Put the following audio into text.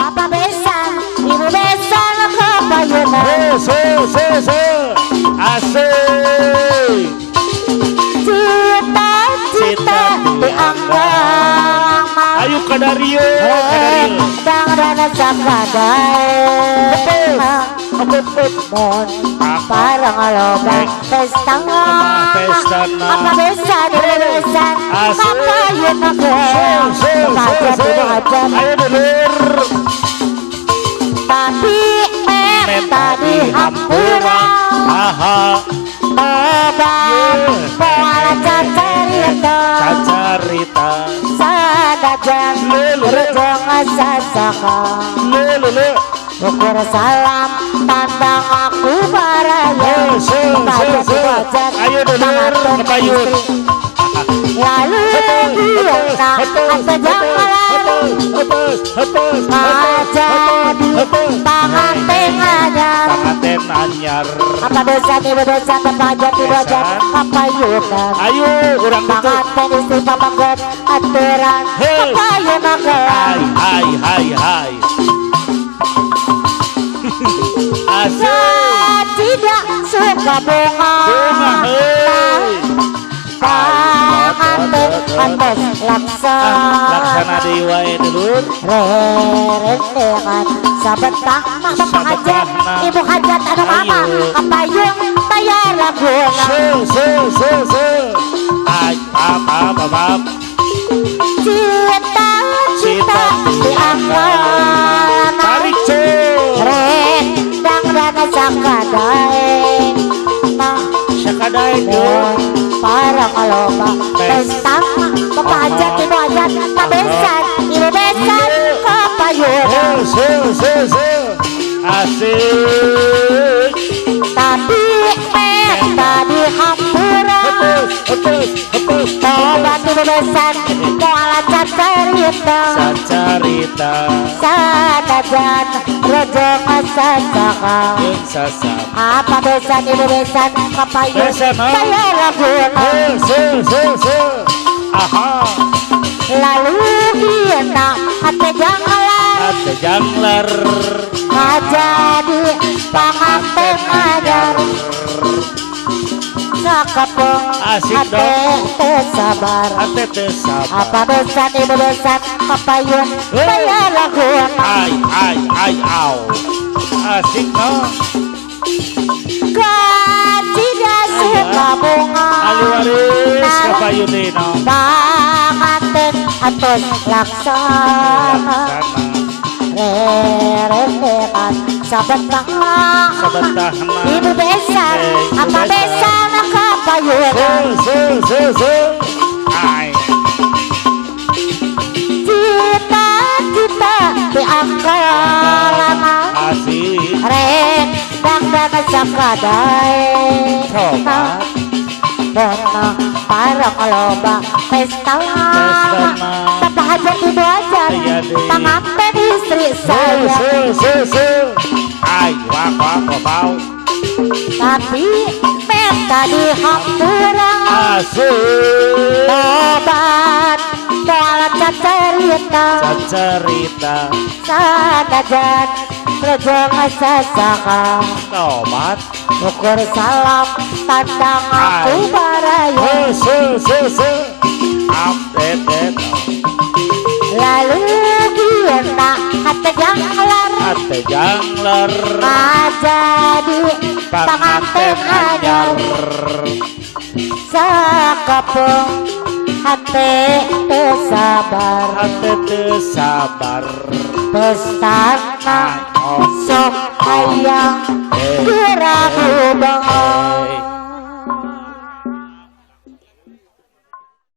apa besan ibu besan kepayunan asik cita-cita diangkat ayo Kadario dan dana sakadai mon parang alobang pesta apa besan ibu besan kepayunan ayo dulur tapi tadi hampura aha Poala cacarita cacarita Sadajan Rejong sasaka Ukur salam Tandang aku baraya ayo dulur kepayun Lalu biasa Asa jangan Jadi Tangan tengahnya pangaten anyar apa besan ibu besan tempajat ibu besan kepayunan ayo urang itu tangan istri pamanggot aturan kepayunan hai asik tidak suka bunga pantes laksana dewa dulur rendengan sabetah mak bapak hajat ibu hajat anu mama kepayung bayar guna Bab cita diangkat tarik rendang dana sakadai sakadai para kaloba pesta bapak hajat ibu hajat kabesan ibu besan kepayunan asik tapi tadi hampura tobat ibu besan muala cacarita sadajan rejong sasaka apa besan ibu besan kepayun bayar guna aha lalu hiena hati janglar jadi panganten ajar sakapung asik hati dong sabar hati sabar apa besan ibu besan kepayun bayar guna ai au asik no tidak suka bunga alis kepayun dino panganten atus laksana rendengan sabetah ibu besan apa besan kepayunan cita-cita diangkat lama asik rendang dana sakadai Bona para kaloba pesta tanpa hajat ibu hajat panganten istri saya ai wak bau tapi tadi hampura asik tobat poala cacarita sadajan rejong sasaka tobat ukur salam tandang aku baraya update lalu giena hati janglar jadi panganten anyar sakapung hati sabar pestana sok hayang